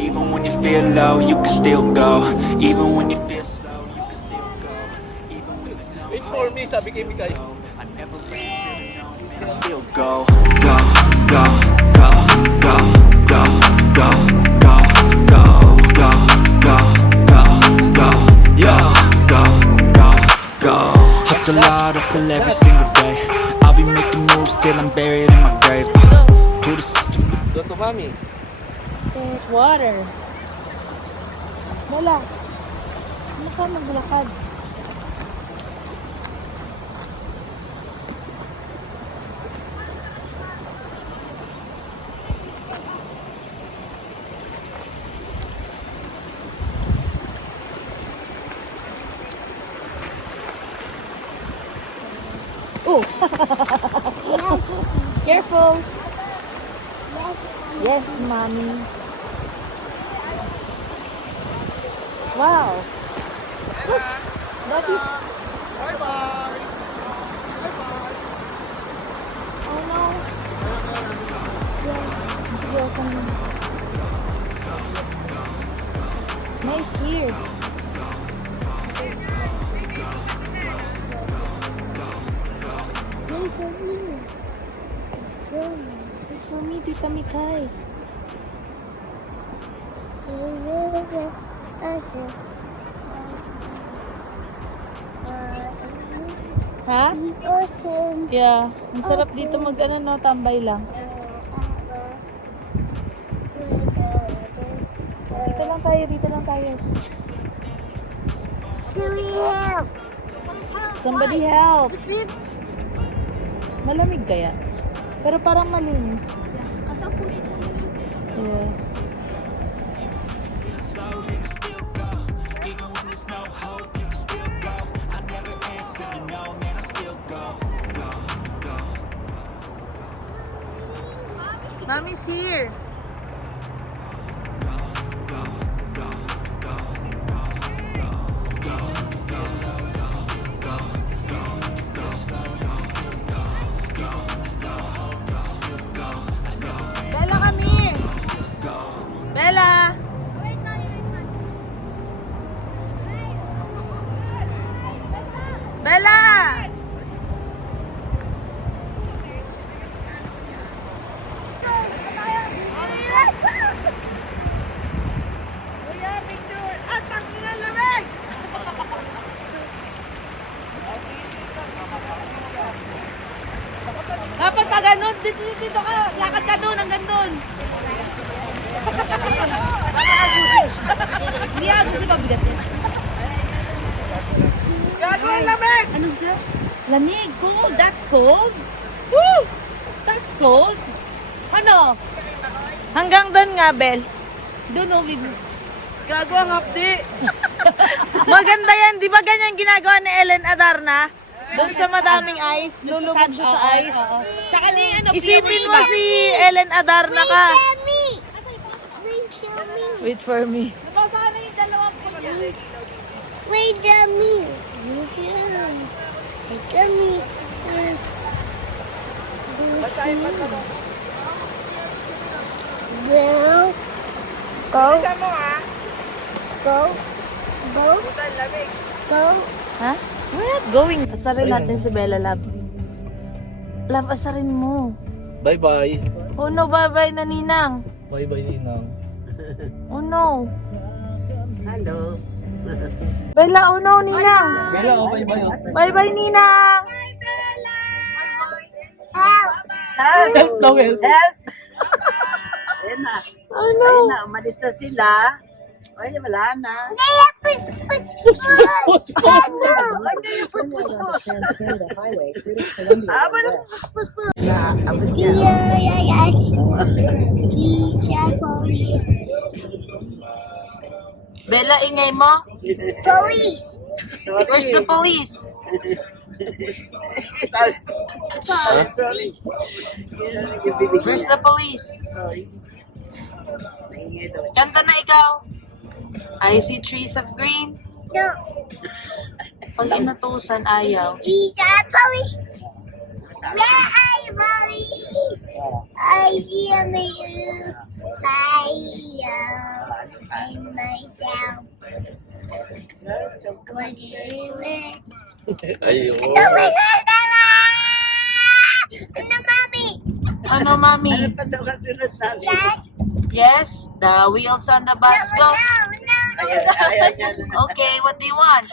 Even when you feel low, you can still go. Even when you feel slow, you can still go. Even when there's no Wait for me, sabi kay Mikay. I never answer to no man, I still go. Go, go, go, go, go, go, go, go, go, go, go, go, yo, go, go, go. Hustle hard, hustle every single day. I'll be making moves till I'm buried in my grave. To the system. Go to mommy. There's water. Wala. Ano ka maglakad? Oh! Careful! Yes, mommy. Wow. Look, Daddy. Bye-bye. Oh no. Yes, it's welcome. Nice here. Wait for me. Wait for me, Tita Mikay. Ha? Yeah. Ang sarap dito mag-ano, no? Tambay lang. Dito lang tayo, dito lang tayo. Somebody help! Malamig kaya? Pero parang malinis. Yeah. Even when there's no hope, you can still go. I never answer to no man, I still go. Go, go. Mommy's here. Bella, come here. Bella. Bella. Dapat pa ganun, dito ka, lakad ka doon, hanggang doon. Hindi agusin pa bigat yan. Gago ang lamig. Ano sa? Lamig, cold, that's cold. Woo! That's cold. Ano? Hanggang doon nga, Bel. Doon o, gago ang hapdi. Maganda yan. Di ba ganyan ginagawa ni Ellen Adarna? Doon sa madaming ice. Lulubog siya sa ice. Tsaka ni ano, Isipin mo si Ellen Adarna ka. Wait for me. Nabasa na yung dalawang puno. Wait a minute. Wait a minute. Well, go. Go. Go. Go. Ha? We're not going. Asarin natin si Bella, love. Love, asarin mo. Bye-bye. Oh no, bye-bye na Ninang. Bye-bye, Ninang. Oh no. Hello. Bella, oh no, Ninang. Bella, oh, bye-bye. Bye-bye, Ninang. Help. Help daw, help. Ayan na. Oh no. Ayan na. Umalis na sila. Ay, wala na. Pus, pus, pus. Ano yung pus-pus-pus? Ah, wala pus-pus-pus. Abot ka. Bella, ingay mo. Police. Where's the police? Sorry. Yun ang nagibibigay. Where's the police? Sorry. Naingay daw. Kanta na ikaw. I see trees of green. No. Pag inutusan, ayaw. These are police. Where are police? I see a fire. What do you want? Ayun. Ano, Mami? Ano, Mami? Ano pa daw kasunod namin? Yes? Yes, the wheels on the bus go. No. Ayaw niya na. Okay, what do you want?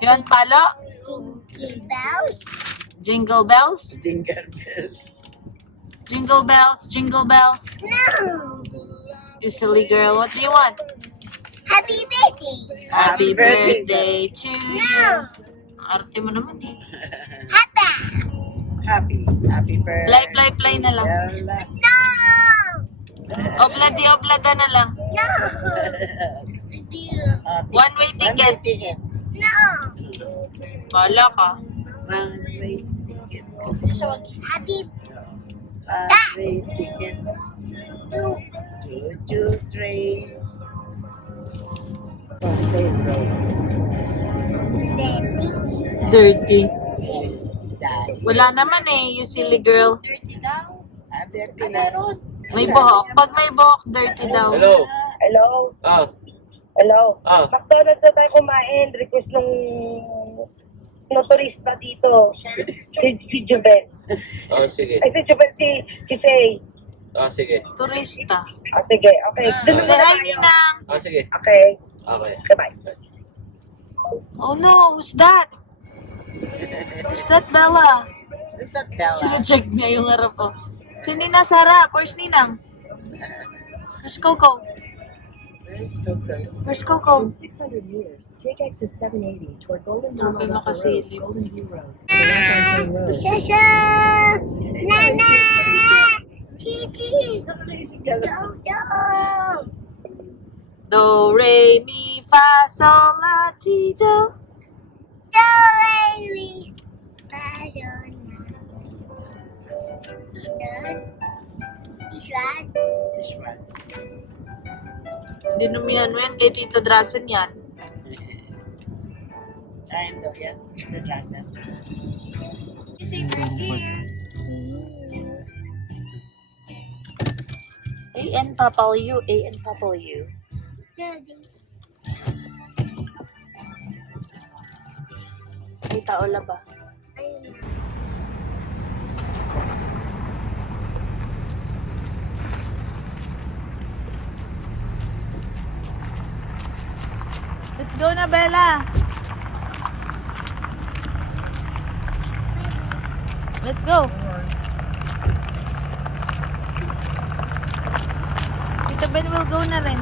You want palo? Tinky bells? Jingle bells? Jingle bells. Jingle bells, jingle bells. No. You silly girl, what do you want? Happy birthday. Happy birthday. birthday to you. No. Arte mo naman eh. Happy. Happy birthday. Play na lang. No. Oblada na lang. No. One-way ticket. Ticket. No. Wala ka. One way ticket. Happy One way ticket. two. Choo-choo train. Okay, bro. Daddy. Dirty. Dahil. Wala naman eh, you silly girl. Dirty na. May buhok. Pag may buhok, dirty daw. Hello. Hello? Ah. Hello? Ah. McDonald's na tayo kumain. Request ng turista dito. Si Jubel. Oh, sige. Ay, si Jubel, si Faye. Ah, sige. Turista. Ah, sige, okay. Doon Say muna hi, tayo. Ninang. Ah, sige. Okay. Okay. Bye-bye. Oh no, who's that? Who's that, Bella? Is that Bella? Sine-check niya yung harap ko. Si Nina Sara. Where's Ninang? Where's Coco? Where's Coco? Where's Coco? 600 meters, take exit 780 toward Golden View Sabi makasilip. Golden View Road. The left on Road. Shasha. Nana. Titi. Amazing ka lang. Dodo. Do, re, mi, fa, sol, la, ti, do. Do, re, mi, fa, sol, la, ti, do. This one. This one. Dinumihan mo yan kay Tito Drasen yan. Kain daw yan. Ito Drasen. A.N. Papalyu, A.N. Papalyu. Daddy. May taola ba? Ayun. Let's go na, Bella. Let's go. Tito Ben will go na rin.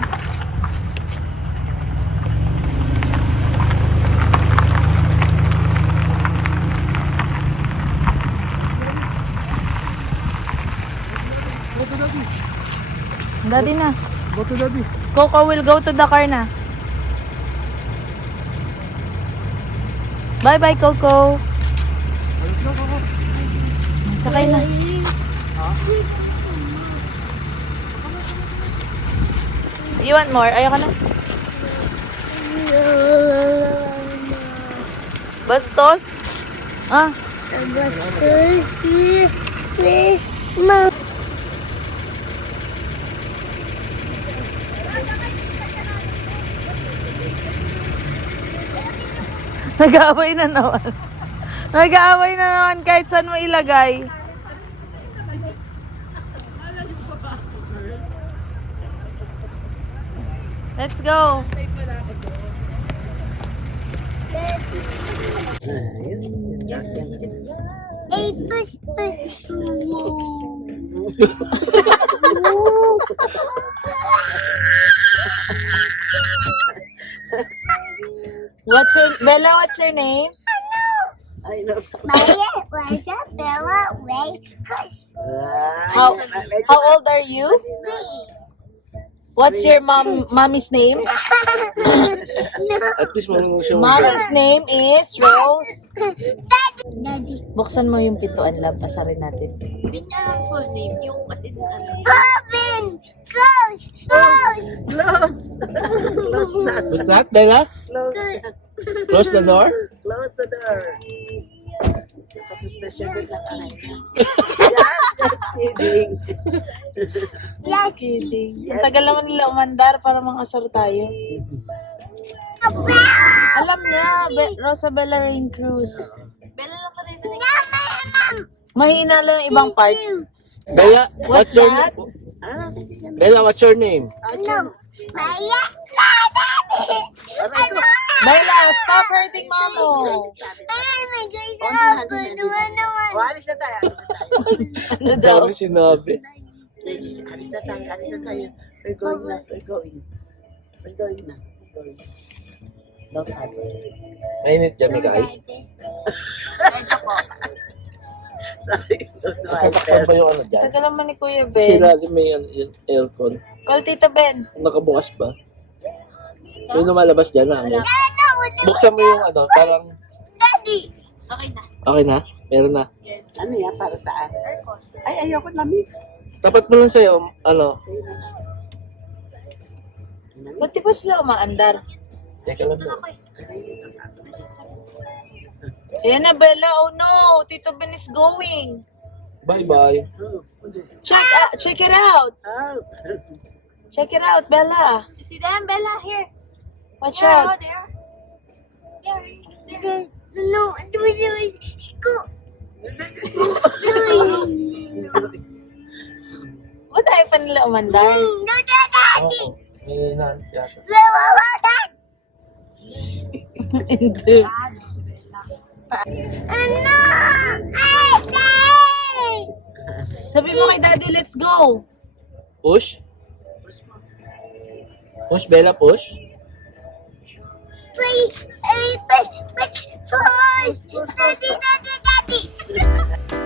Daddy na. Go to daddy. Coco will go to the car na. Bye-bye, Coco. Sakay na. You want more? Ayaw ka na? Bastos? Ah, Please, Mom. nag-aaway na naman. Nag-aaway na naman kahit saan mo ilagay. Let's go. Bella, what's your name? I know. Maya was a Bella way cause How old are you? What's your mommy's name? At least mo siya. Mommy's name is Rose. Daddy. Buksan mo yung pintuan, love. Asarin natin. Hindi niya full name, yung kasi ano. Open! Close! Close! Close. Close that. What's that, Bella? Close that. Close the door? Close the door. Tapos na sugar na kain. Just kidding. Just kidding. Ang tagal naman nila umandar para mangasar tayo. Alam niya, Rosabella Rain Cruz. Mahina lang yung ibang parts. Bella, What's your that? Bella, what's your name? Maya. Bella, stop hurting Mamo. Ay, my God. O, alis na tayo, alis na tayo. Ano daw? Dami sinabi. Alis na tayo, alis na tayo. We're going na, we're going. We're going na, we're going. Don't happen. Mainit dyan, Mikay. Sorry, don't Sasaktan ba yung ano dyan? Tagal naman ni Kuya Ben. Sira din may yung aircon. Call Tito Ben. Nakabukas ba? Yung lumalabas dyan na ano? Buksan mo yung ano, parang... Daddy. Okay na? Meron na. Ano yan, para saan? Ay, ayoko lamig. Tapat mo lang sa'yo, ano? Sa'yo na. Ba't di ba sila umaandar? Teka lang mo. Ayan na, Bella. Oh no! Tito Ben is going. Bye-bye. Oh, Check it out. oh. Check it out, Bella. You see them, Bella? Here. Watch out. There. No, do it. School. Ba't tayo pa nila umandar? Do that. Oo. May naan yata. Hindi. No! Hey! Sabi mo kay Daddy, let's go. Push? Push, Bella, push? Push! Daddy!